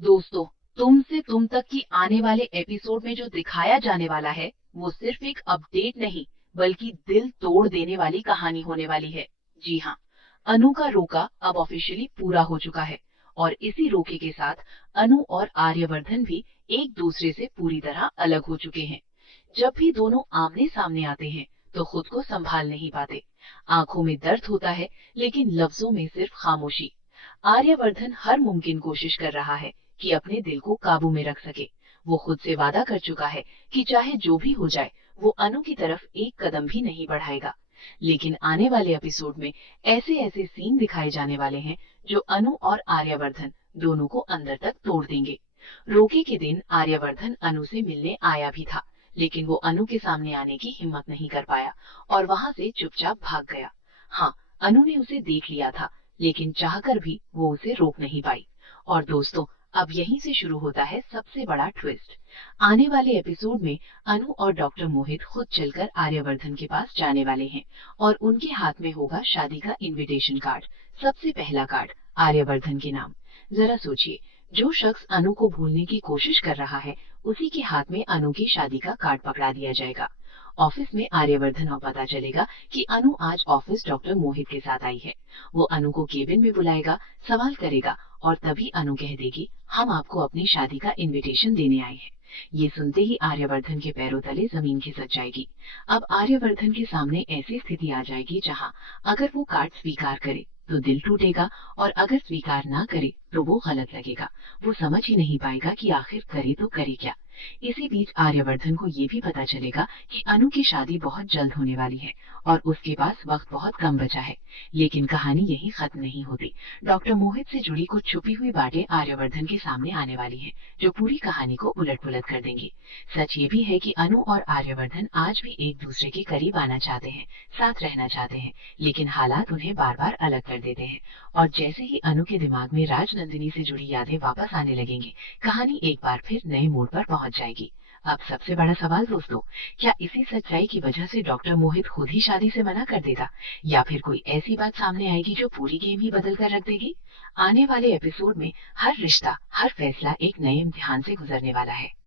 दोस्तों, तुम से तुम तक की आने वाले एपिसोड में जो दिखाया जाने वाला है वो सिर्फ एक अपडेट नहीं बल्कि दिल तोड़ देने वाली कहानी होने वाली है। जी हाँ, अनु का रोका अब ऑफिशियली पूरा हो चुका है और इसी रोके के साथ अनु और आर्यवर्धन भी एक दूसरे से पूरी तरह अलग हो चुके हैं। जब भी दोनों आमने सामने आते हैं तो खुद को संभाल नहीं पाते। आंखों में दर्द होता है लेकिन लफ्जों में सिर्फ खामोशी। आर्यवर्धन हर मुमकिन कोशिश कर रहा है कि अपने दिल को काबू में रख सके। वो खुद से वादा कर चुका है कि चाहे जो भी हो जाए वो अनु की तरफ एक कदम भी नहीं बढ़ाएगा। लेकिन आने वाले एपिसोड में ऐसे ऐसे सीन दिखाए जाने वाले हैं जो अनु और आर्यवर्धन दोनों को अंदर तक तोड़ देंगे। रोके के दिन आर्यवर्धन अनु से मिलने आया भी था, लेकिन वो अनु के सामने आने की हिम्मत नहीं कर पाया और वहां से चुपचाप भाग गया। हाँ, अनु ने उसे देख लिया था, लेकिन चाहकर भी वो उसे रोक नहीं पाई। और दोस्तों, अब यहीं से शुरू होता है सबसे बड़ा ट्विस्ट। आने वाले एपिसोड में अनु और डॉक्टर मोहित खुद चलकर आर्यवर्धन के पास जाने वाले हैं और उनके हाथ में होगा शादी का इनविटेशन कार्ड। सबसे पहला कार्ड आर्यवर्धन के नाम। जरा सोचिए, जो शख्स अनु को भूलने की कोशिश कर रहा है उसी के हाथ में अनु की शादी का कार्ड पकड़ा दिया जाएगा। ऑफिस में आर्यवर्धन को पता चलेगा कि अनु आज ऑफिस डॉक्टर मोहित के साथ आई है। वो अनु को केबिन में बुलाएगा, सवाल करेगा और तभी अनु कह देगी, हम आपको अपनी शादी का इनविटेशन देने आए हैं। ये सुनते ही आर्यवर्धन के पैरों तले जमीन खिसक जाएगी। अब आर्यवर्धन के सामने ऐसी स्थिति आ जाएगी जहाँ अगर वो कार्ड स्वीकार करे तो दिल टूटेगा और अगर स्वीकार ना करे तो वो गलत लगेगा। वो समझ ही नहीं पाएगा कि आखिर करे तो करे क्या। इसी बीच आर्यवर्धन को ये भी पता चलेगा कि अनु की शादी बहुत जल्द होने वाली है और उसके पास वक्त बहुत कम बचा है। लेकिन कहानी यहीं खत्म नहीं होती। डॉक्टर मोहित से जुड़ी कुछ छुपी हुई बातें आर्यवर्धन के सामने आने वाली हैं, जो पूरी कहानी को उलट-पुलट कर देंगी। सच ये भी है कि अनु और आर्यवर्धन आज भी एक दूसरे के करीब आना चाहते हैं, साथ रहना चाहते हैं, लेकिन हालात उन्हें बार-बार अलग कर देते हैं। और जैसे ही अनु के दिमाग में राजनंदिनी से जुड़ी यादें वापस आने लगेंगी, कहानी एक बार फिर नए मोड़ पर पहुंच जाएगी। अब सबसे बड़ा सवाल दोस्तों, क्या इसी सच्चाई की वजह से डॉक्टर मोहित खुद ही शादी से मना कर देगा या फिर कोई ऐसी बात सामने आएगी जो पूरी गेम ही बदल कर रख देगी? आने वाले एपिसोड में हर रिश्ता, हर फैसला एक नए इम्तिहान से गुजरने वाला है।